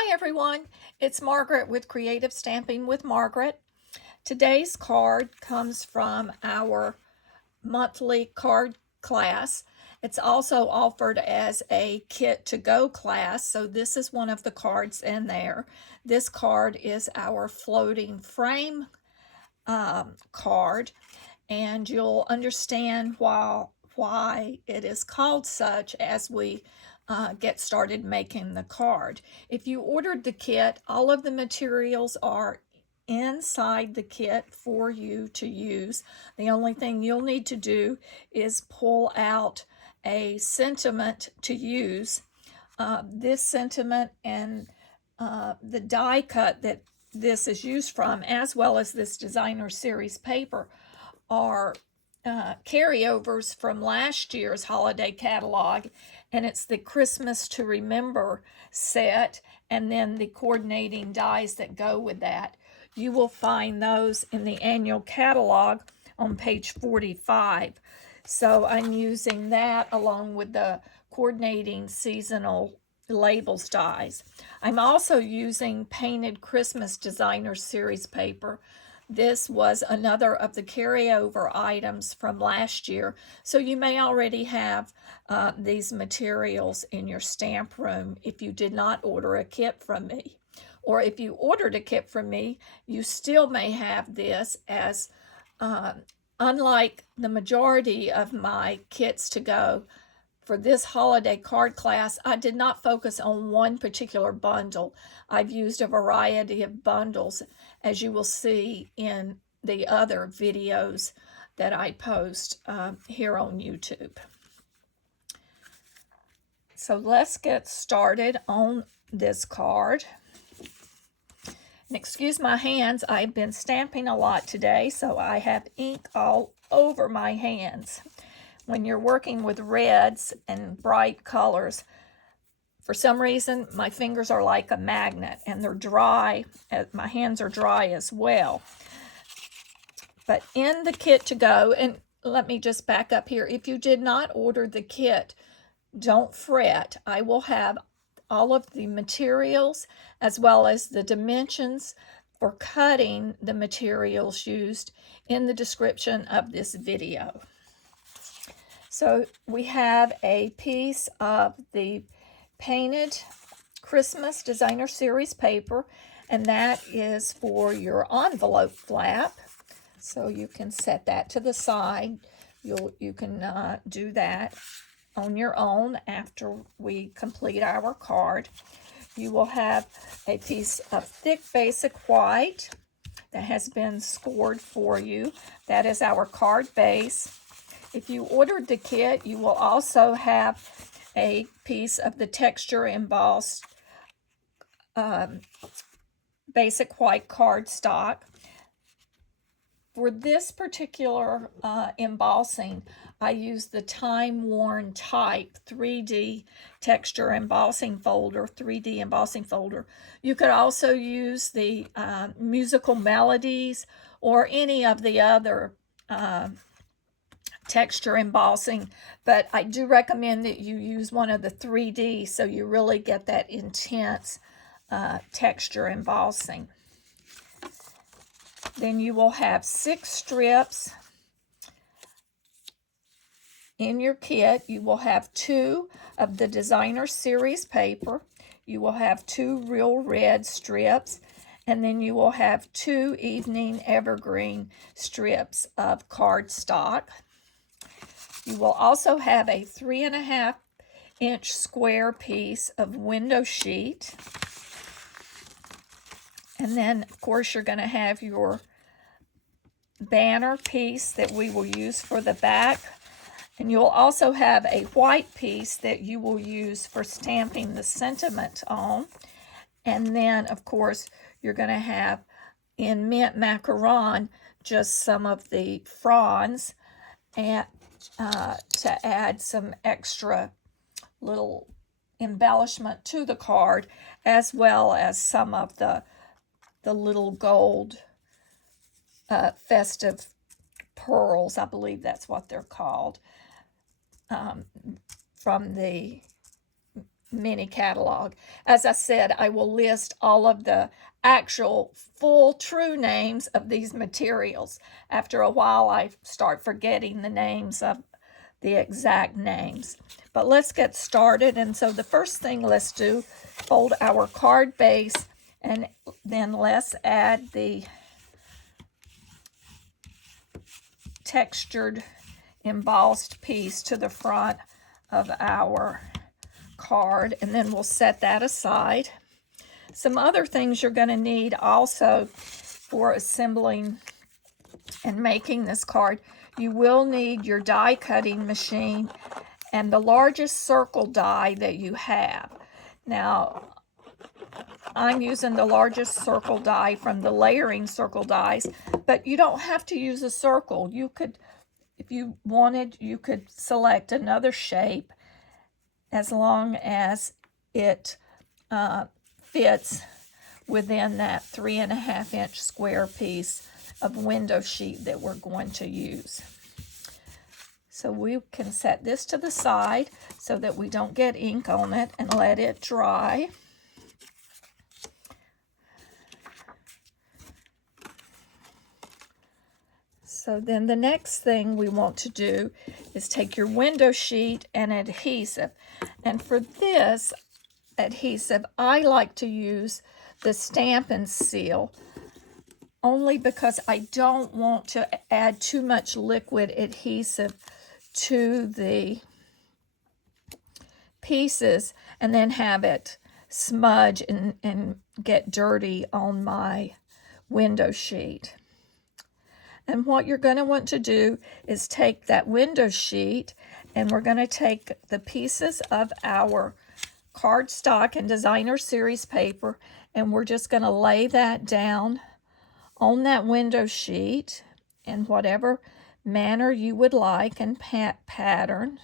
Hi everyone, it's Margaret with Creative Stamping with Margaret. Today's card comes from our monthly card class. It's also offered as a kit to go class, so this is one of the cards in there. This card is our floating frame card, and you'll understand why it is called such as we get started making the card. If you ordered the kit, all of the materials are inside the kit for you to use. The only thing you'll need to do is pull out a sentiment to use. This sentiment and the die cut that this is used from, as well as this designer series paper, are carryovers from last year's holiday catalog, and it's the Christmas to Remember set and then the coordinating dies that go with that. You will find those in the annual catalog on page 45. So I'm using that along with the coordinating seasonal labels dies. I'm also using painted Christmas designer series paper. This was another of the carryover items from last year, so you may already have these materials in your stamp room if you did not order a kit from me. Or if you ordered a kit from me, you still may have this, as unlike the majority of my kits to go, for this holiday card class, I did not focus on one particular bundle. I've used a variety of bundles, as you will see in the other videos that I post here on YouTube. So let's get started on this card. And excuse my hands, I've been stamping a lot today, so I have ink all over my hands. When you're working with reds and bright colors, for some reason, my fingers are like a magnet and they're dry. My hands are dry as well. But in the kit to go, and let me just back up here. If you did not order the kit, don't fret. I will have all of the materials as well as the dimensions for cutting the materials used in the description of this video. So we have a piece of the painted Christmas designer series paper, and that is for your envelope flap. So you can set that to the side. You can do that on your own after we complete our card. You will have a piece of thick basic white that has been scored for you. That is our card base. If you ordered the kit, you will also have a piece of the texture embossed basic white cardstock. For this particular embossing, I used the time-worn type 3D texture embossing folder, 3D embossing folder. You could also use the musical melodies or any of the other texture embossing, but I do recommend that you use one of the 3D so you really get that intense texture embossing. Then you will have 6 strips in your kit. You will have 2 of the designer series paper. You will have 2 real red strips, and then you will have 2 evening evergreen strips of cardstock. You will also have a 3.5-inch square piece of window sheet. And then, of course, you're going to have your banner piece that we will use for the back. And you'll also have a white piece that you will use for stamping the sentiment on. And then, of course, you're going to have in mint macaron just some of the fronds and to add some extra little embellishment to the card, as well as some of the little gold festive pearls, I believe that's what they're called, from the mini catalog. As I said, I will list all of the actual full true names of these materials. After a while, I start forgetting the names of the exact names. But let's get started. And so the first thing let's do, fold our card base, and then let's add the textured embossed piece to the front of our card, and then we'll set that aside. Some other things you're going to need also for assembling and making this card, you will need your die cutting machine and the largest circle die that you have. Now, I'm using the largest circle die from the layering circle dies, but you don't have to use a circle. You could, if you wanted, you could select another shape as long as it fits within that 3.5-inch square piece of window sheet that we're going to use. So we can set this to the side so that we don't get ink on it and let it dry. So then the next thing we want to do is take your window sheet and adhesive. And for this adhesive, I like to use the Stampin' Seal, only because I don't want to add too much liquid adhesive to the pieces and then have it smudge and get dirty on my window sheet. And what you're going to want to do is take that window sheet, and we're going to take the pieces of our cardstock and designer series paper, and we're just going to lay that down on that window sheet in whatever manner you would like and pattern.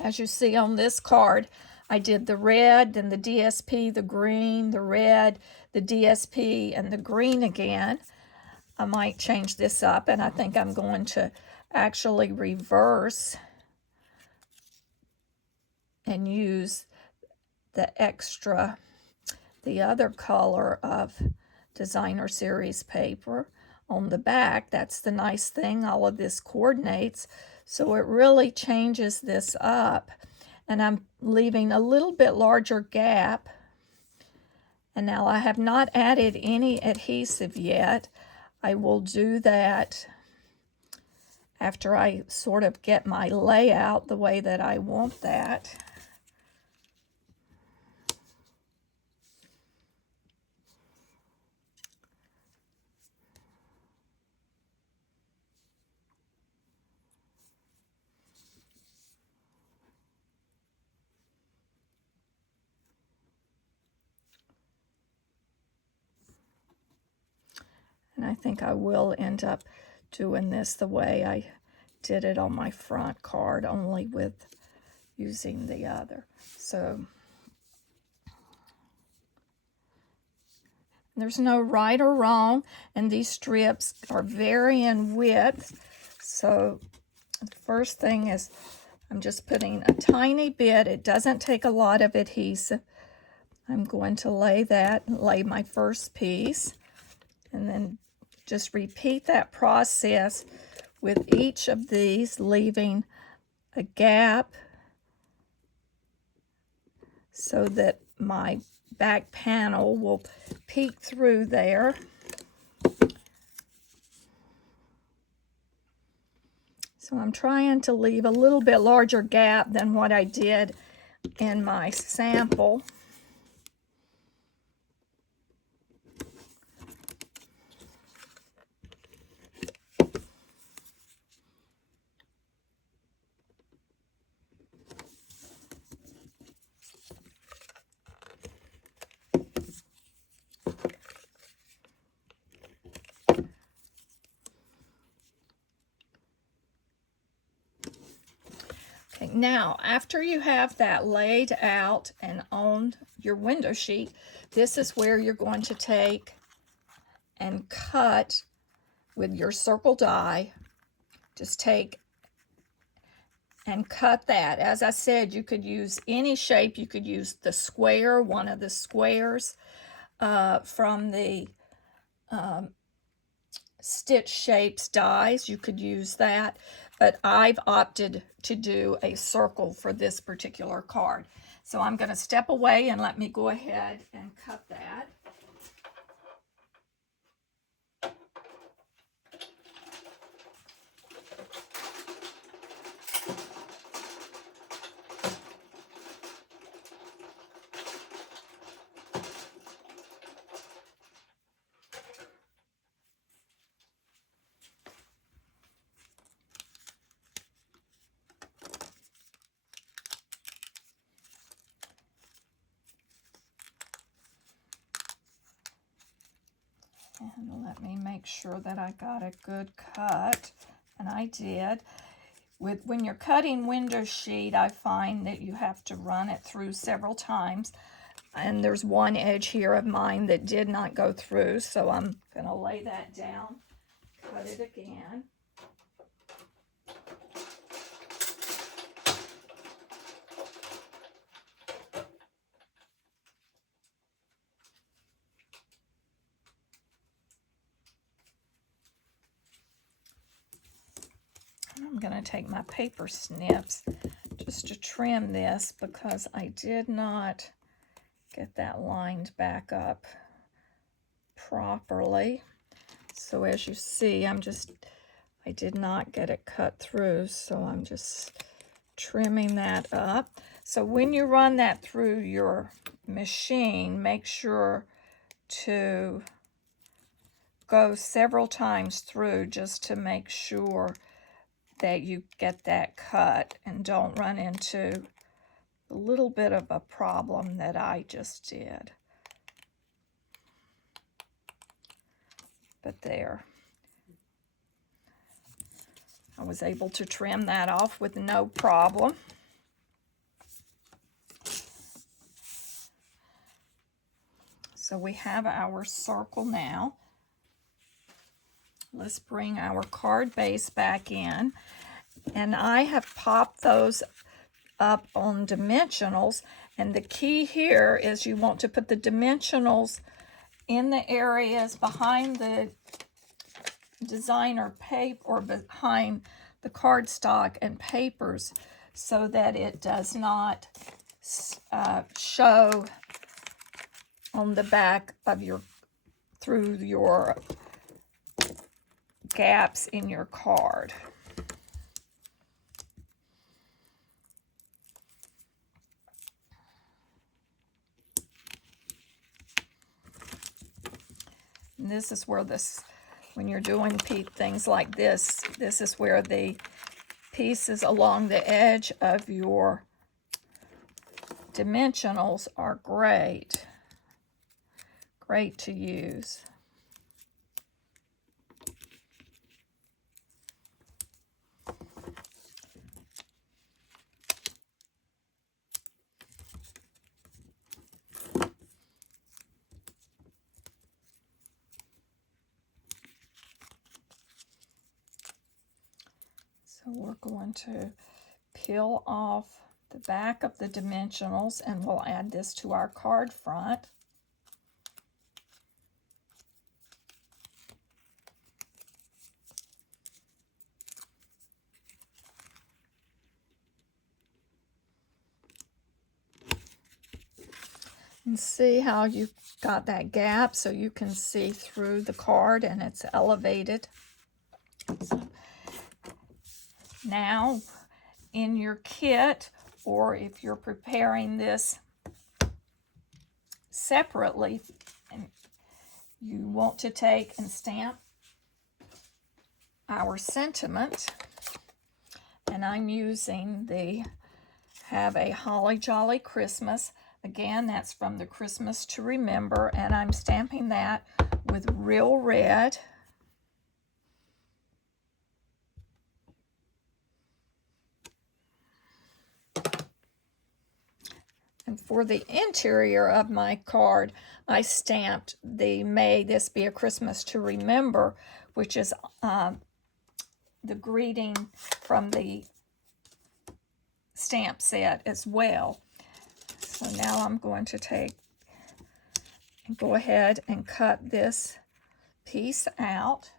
As you see on this card, I did the red, then the DSP, the green, the red, the DSP, and the green again. I might change this up, and I think I'm going to actually reverse and use the other color of designer series paper on the back. That's the nice thing. All of this coordinates, so it really changes this up. And I'm leaving a little bit larger gap. And now I have not added any adhesive yet. I will do that after I sort of get my layout the way that I want that. And I think I will end up doing this the way I did it on my front card, only with using the other. So there's no right or wrong, and these strips are varying width. So the first thing is I'm just putting a tiny bit. It doesn't take a lot of adhesive. I'm going to lay that and lay my first piece, and then just repeat that process with each of these, leaving a gap so that my back panel will peek through there. So I'm trying to leave a little bit larger gap than what I did in my sample. Now, after you have that laid out and on your window sheet, this is where you're going to take and cut with your circle die. Just take and cut that. As I said, you could use any shape. You could use the square, one of the squares from the Stitch Shapes dies. You could use that, but I've opted to do a circle for this particular card. So I'm going to step away and let me go ahead and cut that. And let me make sure that I got a good cut, and I did. When you're cutting window sheet, I find that you have to run it through several times, and there's one edge here of mine that did not go through, so I'm going to lay that down, cut it again. I'm going to take my paper snips just to trim this because I did not get that lined back up properly. So as you see, I did not get it cut through, so I'm just trimming that up. So when you run that through your machine, make sure to go several times through just to make sure that you get that cut and don't run into a little bit of a problem that I just did. But there. I was able to trim that off with no problem. So we have our circle now. Let's bring our card base back in. And I have popped those up on dimensionals. And the key here is you want to put the dimensionals in the areas behind the designer paper or behind the cardstock and papers so that it does not show on the back of through your gaps in your card. And this is where when you're doing things like this is where the pieces along the edge of your dimensionals are great to use. So we're going to peel off the back of the dimensionals and we'll add this to our card front. And see how you've got that gap so you can see through the card and it's elevated. So now in your kit, or if you're preparing this separately, and you want to take and stamp our sentiment, and I'm using the Have a Holly Jolly Christmas. Again, that's from the Christmas to Remember, and I'm stamping that with Real Red. And for the interior of my card, I stamped the May This Be a Christmas to Remember, which is the greeting from the stamp set as well. So now I'm going to take and go ahead and cut this piece out.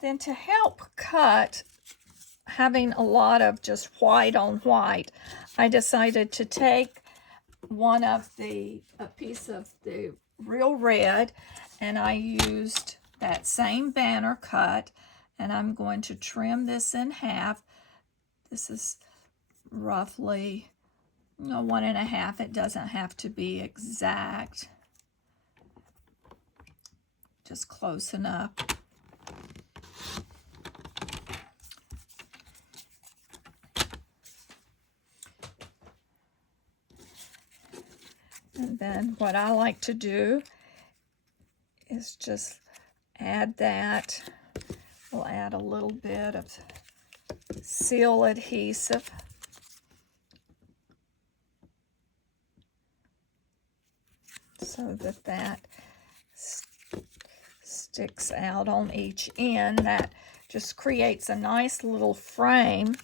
Then to help cut, having a lot of just white on white, I decided to take a piece of the real red, and I used that same banner cut, and I'm going to trim this in half. This is roughly 1.5. It doesn't have to be exact, just close enough. And then what I like to do is just add that. We'll add a little bit of seal adhesive. So that sticks out on each end. That just creates a nice little frame.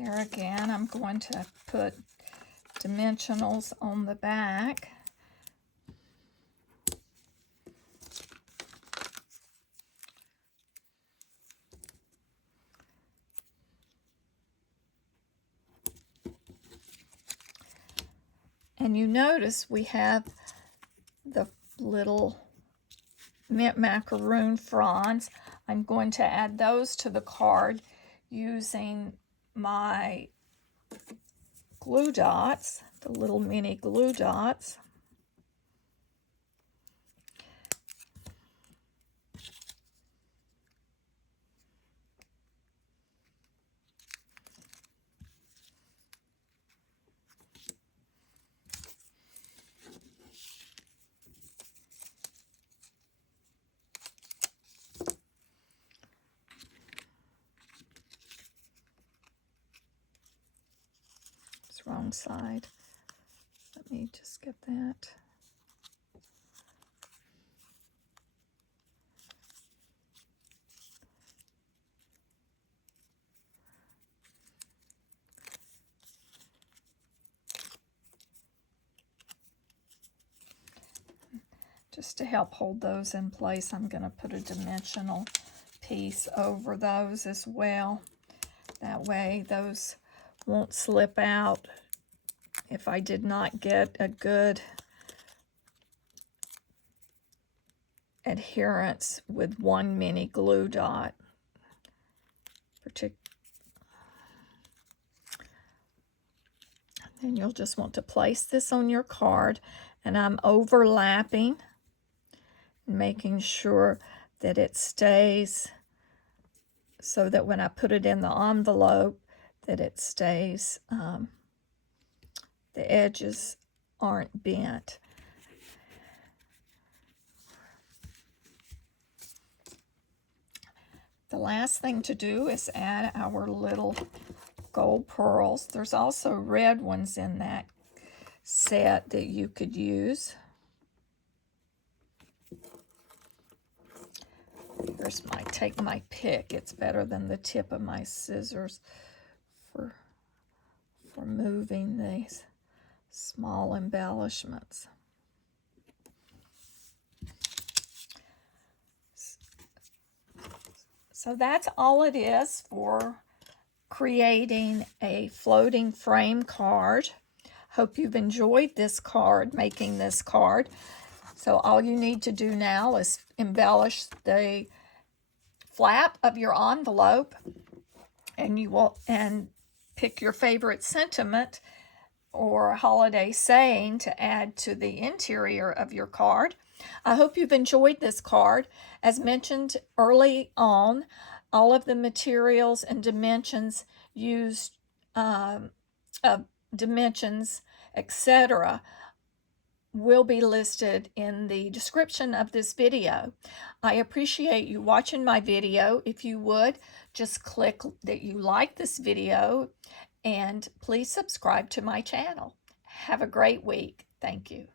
There again, I'm going to put dimensionals on the back. And you notice we have the little mint macaroon fronds. I'm going to add those to the card using my glue dots, the little mini glue dots. Wrong side. Let me just get that. Just to help hold those in place, I'm going to put a dimensional piece over those as well. That way those won't slip out if I did not get a good adherence with one mini glue dot. Then you'll just want to place this on your card, and I'm overlapping, making sure that it stays so that when I put it in the envelope, that it stays, the edges aren't bent. The last thing to do is add our little gold pearls. There's also red ones in that set that you could use. Here's take my pick. It's better than the tip of my scissors for moving these small embellishments. So that's all it is for creating a floating frame card. Hope you've enjoyed this card, making this card. So all you need to do now is embellish the flap of your envelope, and pick your favorite sentiment or holiday saying to add to the interior of your card. I hope you've enjoyed this card. As mentioned early on, all of the materials and dimensions used, dimensions, etc., will be listed in the description of this video. I appreciate you watching my video. If you would, just click that you like this video and please subscribe to my channel. Have a great week. Thank you.